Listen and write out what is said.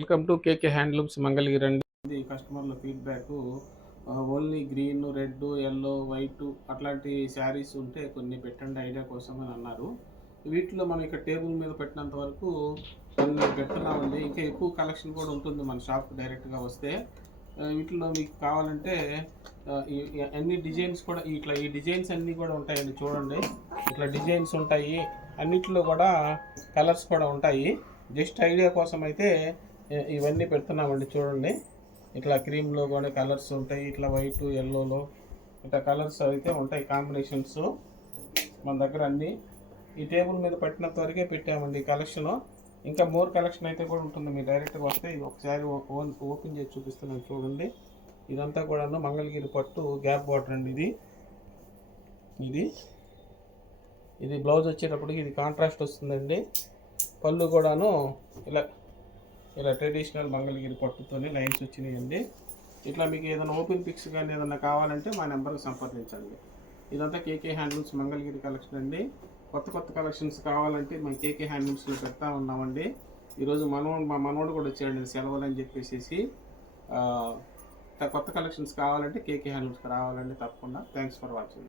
Welcome to KK handlooms Mangalagiri అండి. ఇది కస్టమర్ల feedback. Only green, red, yellow, white అట్లాంటి శారీస్ ఉంటే కొన్ని పెట్టండి ఐడియా కోసం అని అన్నారు. వీటిలో మనం ఇక్కడ టేబుల్ మీద పెట్టినంత వరకు కొన్ని పెడుతున్నామండి. ఇంకా ఎక్కువ కలెక్షన్ కూడా ఉంటుంది మన షాప్కి డైరెక్ట్గా వస్తే. వీటిలో మీకు కావాలంటే అన్ని డిజైన్స్ కూడా ఇట్లా ఈ డిజైన్స్ అన్నీ కూడా ఉంటాయండి. చూడండి, ఇట్లా డిజైన్స్ ఉంటాయి. అన్నిట్లో కూడా కలర్స్ కూడా ఉంటాయి. జస్ట్ ఐడియా కోసం అయితే ఇవన్నీ పెడుతున్నామండి. చూడండి, ఇట్లా క్రీమ్లో కూడా కలర్స్ ఉంటాయి, ఇట్లా వైట్, ఎల్లోలో ఇట్లా కలర్స్ అయితే ఉంటాయి కాంబినేషన్స్ మన దగ్గర అన్నీ. ఈ టేబుల్ మీద పెట్టినంత వరకే పెట్టామండి కలెక్షను. ఇంకా మోర్ కలెక్షన్ అయితే కూడా ఉంటుంది. మీరు డైరెక్ట్గా వస్తే ఇది ఒకసారి ఓపెన్ చేసి చూపిస్తున్నాను. చూడండి, ఇదంతా కూడాను మంగళగిరి పట్టు గ్యాప్ బార్డర్ అండి. ఇది ఇది బ్లౌజ్ వచ్చేటప్పటికి ఇది కాంట్రాస్ట్ వస్తుందండి. పళ్ళు కూడాను ఇలా ఇలా ట్రెడిషనల్ మంగళగిరి పట్టుతోనే లైన్స్ వచ్చినాయండి. ఇట్లా మీకు ఏదైనా ఓపెన్ పిక్స్ కానీ ఏదైనా కావాలంటే మా నెంబర్కి సంప్రదించండి. ఇదంతా కేకే హ్యాండ్లూమ్స్ మంగళగిరి కలెక్షన్ అండి. కొత్త కొత్త కలెక్షన్స్ కావాలంటే మేము కేకే హ్యాండ్లూమ్స్లో పెడతా ఉన్నామండి. ఈరోజు మా మనోడు కూడా వచ్చాడండి సెలవులు అని చెప్పేసి. కొత్త కలెక్షన్స్ కావాలంటే కేకే హ్యాండ్లూమ్స్కి రావాలండి తప్పకుండా. Thanks for watching.